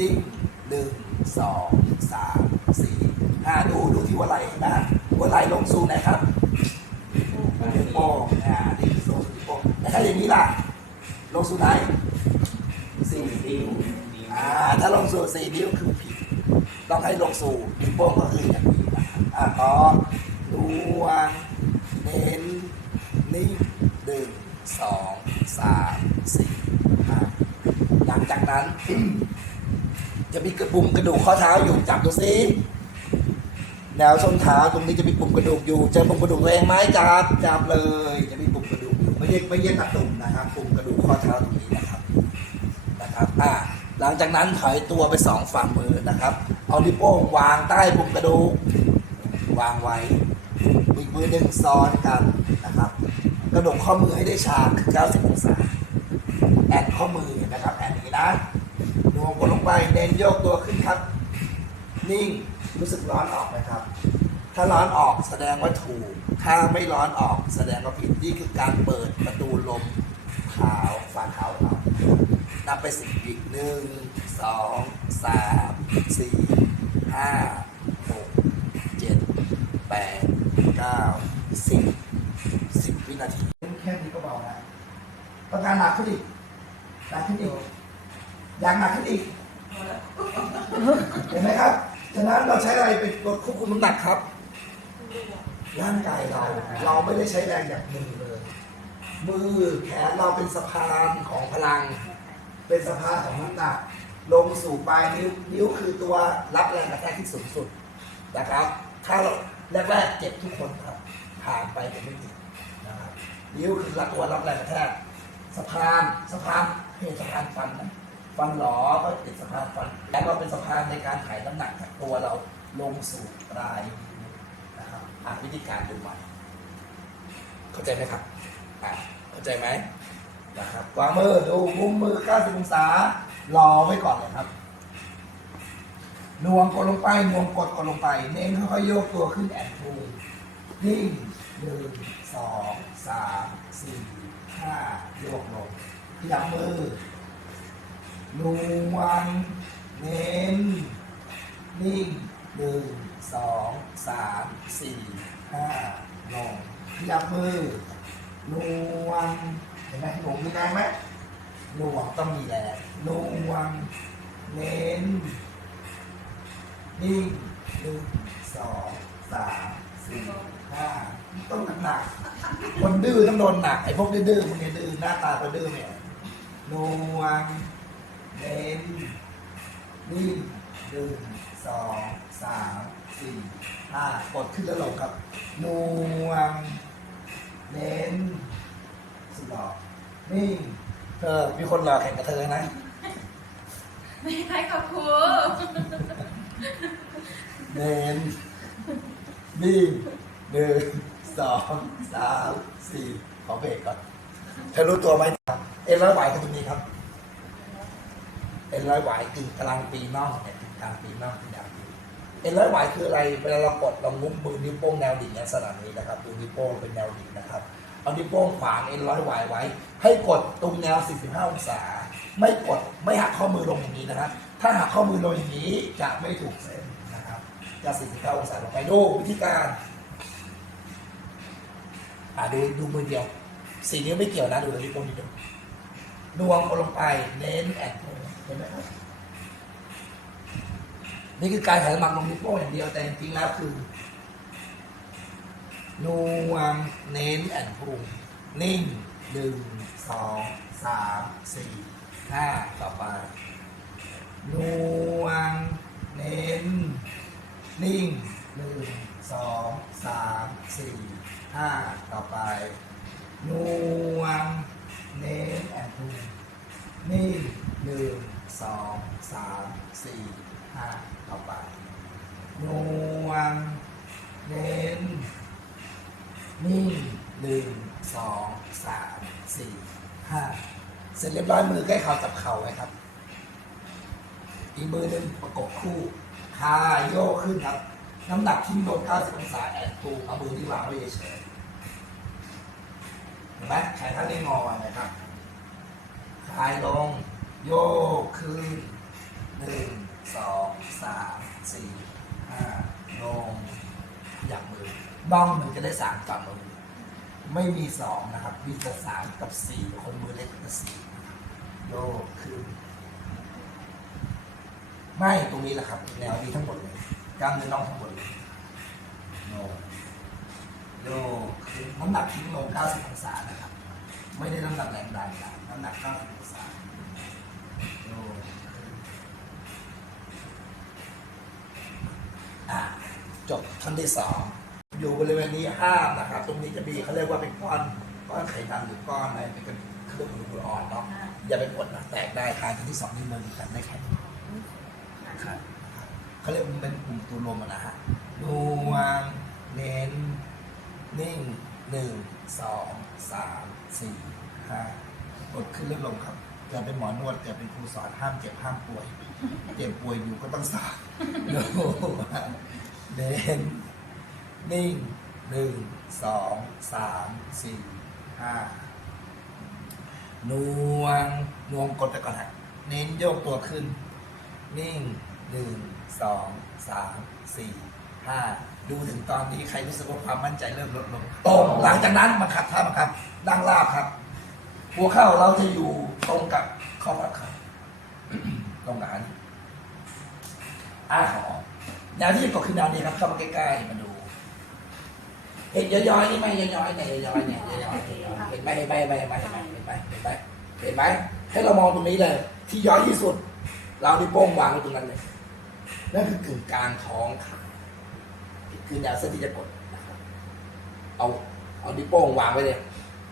นิ่งหนึ่งสองสามสี่ห้าดูดูที่หัวไหล่นะหัวไหล่ลงสู่ไหนครับนิ้วโป้งอ่านี่คือสู่นิ้วโป้งแต่ถ้าอย่างนี้ล่ะ ลงสู่ไหนสี่นิ้วอ่าถ้าลงสู่สี่นิ้วคือผิด ต้องให้ลงสู่นิ้วโป้งก็คืออย่างนี้นะอ่าต่อดวงเน้นนิ่งหนึ่งสองสามสี่ห้าหลังจากนั้น จะมีกระปุ่มกระดูกข้อเท้าอยู่จับดูซิแนวส้นเท้าตรงนี้จะมีปุ่มกระดูกอยู่เจอปุ่มกระดูกตัวเองไหมจับจับเลย จะมีปุ่มกระดูกอยู่ไม่ใช่ไม่ใช่ตะตุ่มนะครับปุ่มกระดูกข้อเท้าตรงนี้นะครับนะครับอ่าหลังจากนั้นถอยตัวไปสองฝ่ามือนะครับเอานิ้วโป้วางใต้ปุ่มกระดูกวางไว้อีกมือหนึ่งซ้อนกันนะครับ กระดกข้อมือให้ได้ชาคือ90องศาแอนข้อมือนะครับแอนอย่างนี้นะ วงกดลงไปเน้นโยกตัวขึ้นครับ นิ่งรู้สึกร้อนออกไหมครับ ถ้าร้อนออกแสดงว่าถูก ถ้าไม่ร้อนออกแสดงว่าผิดนี่คือการเปิดประตูลมเท้าฝ่าเท้าเรานับไปสิบอีกหนึ่งสองสามสี่ห้าหกเจ็ดแปดเก้าสิบสิบวินาที แค่นี้ก็เบาแล้วต้องการหนักขึ้นอีกหนักขึ้นอีก อยากหนักขึ้นอีกเห็นไหมครับฉะนั้นเราใช้อะไรเป็นตัวควบคุมน้ำหนักครับ ร่างกายเรา เราไม่ได้ใช้แรงจากมือเลย มือแขนเราเป็นสะพานของพลัง เป็นสะพานของน้ำหนัก ลงสู่ปลายนิ้ว นิ้วคือตัวรับแรงกระแทกที่สูงสุดนะครับ ถ้าเราแรกๆเจ็บทุกคนครับ ผ่านไปจะไม่เจ็บนะครับ นิ้วคือรับตัวรับแรงกระแทก สะพาน สะพานเห็นสะพานฟันนะ ฟันหลอก็ติดสะพานฟันแล้วก็เป็นสะพานในการถ่ายน้ำหนักจากตัวเราลงสู่ปลายนะครับอ่านวิธีการดูใหม่เข้าใจไหมครับอะเข้าใจไหมนะครับวางมือดูมุมมือ 90 องศารอไว้ก่อนเลยครับนวงกดลงไปนวงกดกดลงไป เน้นค่อยๆโยกตัวขึ้นแอนทูนิ่งหนึ่งสองสามสี่ห้าโยกลงขยับมือ นวงเน้นนิ่งหนึ่งสองสามสี่ห้าลงขยับมือนวงเห็นไหมหนูมีแรงไหมหน่วงต้องมีแรงนวงเน้นนิ่งหนึ่งสองสามสี่ห้าต้องหนักหนักๆคนดื้อต้องโดนหนักไอ้พวกดื้อๆพวกนี้ดื้อหน้าตาก็ดื้อเนี่ยนวง เน้นนิ่งหนึ่งสองสามสี่ห้ากดขึ้นแล้วลงครับนวงเน้นสุดหล่อนิ่งเธอมีคนหล่อแข่งกับเธอนะ ไม่ให้กับครูเน้นนิ่งหนึ่งสองสามสี่ขอเบรกก่อนเธอรู้ตัวไหมครับ เอ็นร้อยไหวคือตรงนี้ครับ เอ็นร้อยไหวคือกลางปีน่องเนี่ยกลางปีน่องคือยาวปีเอ็นร้อยไหวคืออะไรเวลาเรากดเรางุ้มมือนิ้วโป้งแนวดิ่งลักษณะนี้นะครับดูนิ้วโป้งเป็นแนวดิ่งนะครับเอานิ้วโป้งขวางเอ็นร้อยไหวไว้ ให้กดตรงแนว 45 องศา ไม่กดไม่หักข้อมือลงอย่างนี้นะครับ ถ้าหักข้อมือลงอย่างนี้จะไม่ถูกเส้นนะครับจะ49องศาลงไปดูวิธีการอ่าดูดูมือเดียวสีนิ้วไม่เกี่ยวนะดูนิ้วโป้งนิดเดียวดวงลงไปเน้นแอนโท เห็นไหมครับนี่คือการถ่ายน้ำหนักลงนิ้วโป้งอย่างเดียวแต่จริงๆแล้วคือนวงเน้นแอนพุงนิ่งหนึ่งสองสามสี่ห้าต่อไปนวงเน้น นิ่งหนึ่งสองสามสี่ห้าต่อไปนวงเน้นแอนพุงนิ่งหนึ่ง สองสามสี่ห้าต่อไปนวงเน้นนิ่งหนึ่งสองสามสี่ห้าเสร็จเรียบร้อยมือใกล้เข่าจับเข่าไว้ครับ อีกมือหนึ่งประกบคู่คาโยกขึ้นครับ น้ำหนักทิ้งลง90องศาแอนตูเอามือที่วางไว้เฉยเห็นไหมแขนข้างนี้งอนะครับคลายลง โยกขึ้นหนึ่งสองสามสี่ห้าลงอยากมือบ้องมันจะได้สามฝั่งมือไม่มีสองนะครับมีแต่สามกับสี่คนมือเล็กกับสี่โยกขึ้นไม่ตรงนี้แหละครับ แนวนี้ทั้งหมดเลยกล้ามเนื้อน่องทั้งหมดเลยโยกโยกขึ้นน้ำหนักทิ้งลง 90 องศานะครับ ไม่ได้น้ำหนักแรงดันนะน้ำหนัก 90 องศาโยกขึ้นอะ จบท่อนที่สองอยู่บริเวณนี้ห้ามนะครับ ตรงนี้จะมีเขาเรียกว่าเป็นก้อนก้อนไขมันหรือก้อนอะไรเป็นกระดูกกระดูกอ่อนเนาะอย่าไปกดนะแตกได้ทางที่สองนี่มันกันได้แค่นี้ครับเขาเรียกมันเป็นกลุ่มตัวรวมอะนะฮะดวงเน้นนิ่งหนึ่งสองสามสี่ห้ากดขึ้นเรื่อยลงครับ จะเป็นหมอนวดจะเป็นครูสอนห้ามเจ็บห้ามป่วย เจ็บป่วยอยู่ก็ต้องสอนดวงเน้นนิ่งหนึ่งสองสามสี่ห้านวงนวงกดไปก่อนฮะเน้นโยกตัวขึ้น นิ่งหนึ่งสองสามสี่ห้าดูถึงตอนนี้ใครรู้สึกว่าความมั่นใจเริ่มลดลงตรงหลังจากนั้นมาขัดท่ามาครับดังลาบครับ หัวข้าวเราจะอยู่ตรงกับข้อพับเขาตรงกับอันอาหอแนาที่จะกคือแนาเนี้ครับเข้ามาใกล้ๆมาดู เห็นย้อยๆนี่ไหมย้อยๆเนี่ยย้อยๆเนี่ยย้อยๆเห็นไหมเห็นไหมเห็นไหมเห็นไหมเห็นไหมเห็นไหมเห็นไหมให้เรามองตรงนี้เลย ที่ย้อยที่สุด เราที่โป้งวางตรงนั้นเลยนั่นคือกึ่งกลางท้องขาคือแนวเส้นที่จะกดเอาเอาดิโป้งวางไว้เลย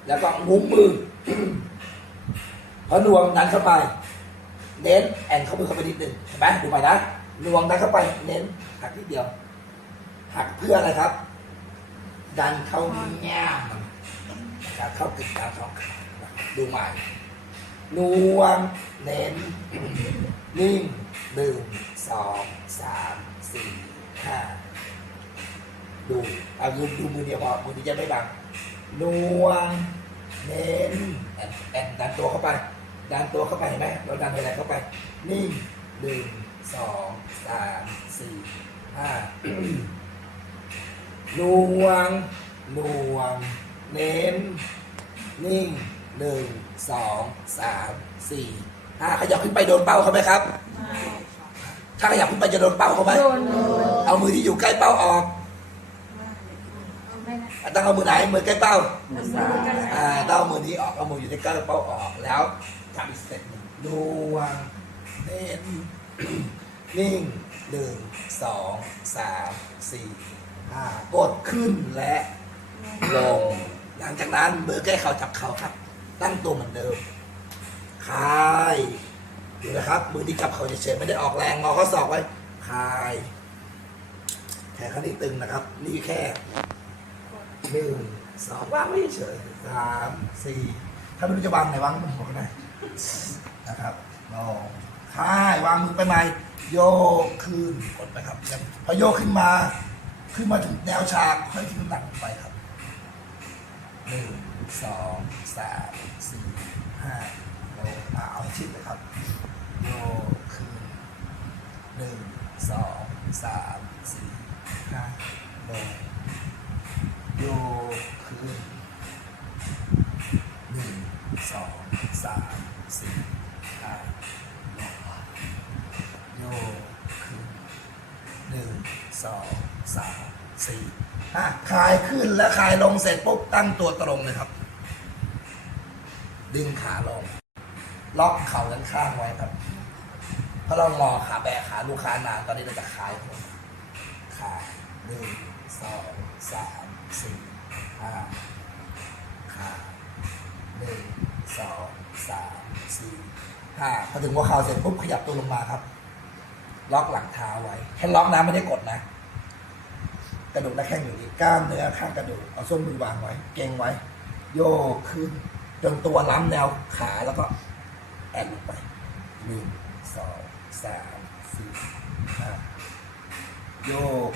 แล้วก็งุ้มมือ พอหนวงดันเข้าไป เน้นแอนเข้ามือเข้าไปนิดหนึ่งเห็นไหมดูใหม่นะหนวงดันเข้าไป เน้นหักนิดเดียว หักเพื่ออะไรครับ ดันเข้าแง่มนะครับเข้ากึ่งกลางท้องขาดูใหม่นวงเน้นนิ่งหนึ่งสองสามสี่ห้าดูเอาดูดูมือเดียวพอมือนี้จะไม่บังนวง เน้นแอนแอนดันตัวเข้าไป ดันตัวเข้าไปเห็นไหมเราดันอะไรเข้าไป นิ่งหนึ่งสองสามสี่ห้านวงนวง เน้น นิ่งหนึ่งสองสามสี่ห้าขยับขึ้นไปโดนเป้าเขาไหมครับ ถ้าขยับขึ้นไปจะโดนเป้าเขาไหมโดนโดนเอามือที่อยู่ใกล้เป้าออกไม่นะ ต้องเอามือไหนมือใกล้เป้ามือซ้ายอ่าต้องเอามือนี้ออกเอามืออยู่ใกล้เป้าออกแล้วจับอีกสเต็ปหนึ่งนวงเน้นนิ่งหนึ่งสองสามสี่ห้ากดขึ้นและลง หลังจากนั้นมือใกล้เข่าจับเข่าครับ ตั้งตัวเหมือนเดิมคลายดูนะครับ มือที่จับเข่าเฉยๆไม่ได้ออกแรงงอข้อศอกไว้คลายแขนข้างนี้ตึงนะครับ นี่แค่ หนึ่งสองวางไว้เฉยสามสี่ถ้าไม่รู้จะวางไหนวางบนหัวก็ได้นะครับลองคลายวางมือไปใหม่โยกขึ้นกดไปครับพอโยกขึ้นมา ขึ้นมาถึงแนวฉากค่อยทิ้งน้ำหนักไปครับหนึ่งสองสามสี่ห้าโยกอ่าเอาชิดเลยครับโยกขึ้นหนึ่งสองสามสี่ห้าลงโยก ขึ้นหนึ่งสองสามสี่ห้าลงโยขึ้นหนึ่งสองสามสี่ห้าคลายขึ้นและคลายลงเสร็จปุ๊บตั้งตัวตรงเลยครับ ดึงขาลง ล็อกเข่าด้านข้างไว้ครับเพราะเรางอขาแบะขาลูกค้านานตอนนี้เราจะคลายผมขาหนึ่งสองสาม สี่ห้าขาหนึ่งสองสามสี่ห้าพอถึงหัวเข่าเสร็จปุ๊บขยับตัวลงมาครับ ล็อกหลังเท้าไว้ แค่ล็อกนะไม่ได้กดนะ กระดูกหน้าแข้งอยู่นี่กล้ามเนื้อข้างกระดูกเอาส้นมือวางไว้ เก่งไว้ โยกขึ้น จนตัวล้ำแนวขาแล้วก็แอนลงไปหนึ่งสองสามสี่ห้าโยก